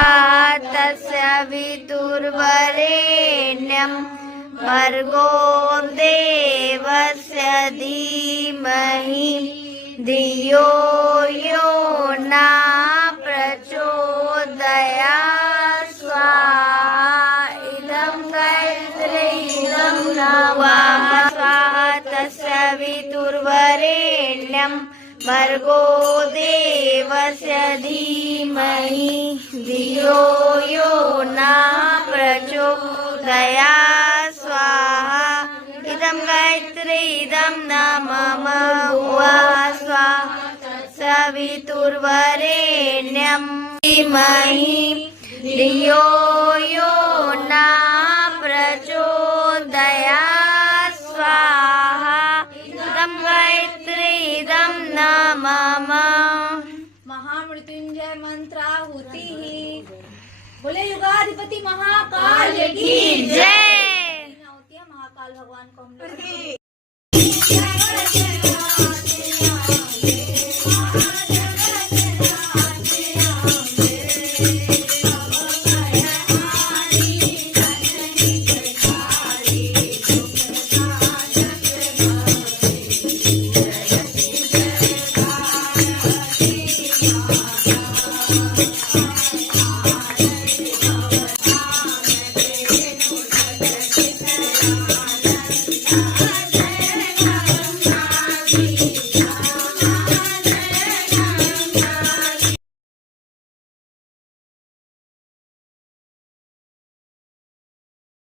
तस्य विदुर्वरेण्यं भर्गो देवस्य धीमहि धियो यो न प्रचोदयात् स्वाहा इदं गायत्री इदं स्वाहा तस्य विदुर्वरेण्यं भर्गो देवस्य धीमहि धियो यो न प्रचोदयात् स्वाहा इदं गायत्री इदं मम स्वाहा सवितुर्वरेण्यं धीमहि धियो यो न प्रचोदयात् स्वाहा इदं गायत्री इदं मम। महामृत्युंजय मंत्राहुति। बोले युगाधिपति महाकाल की जय। महाकाल भगवान को हम लोग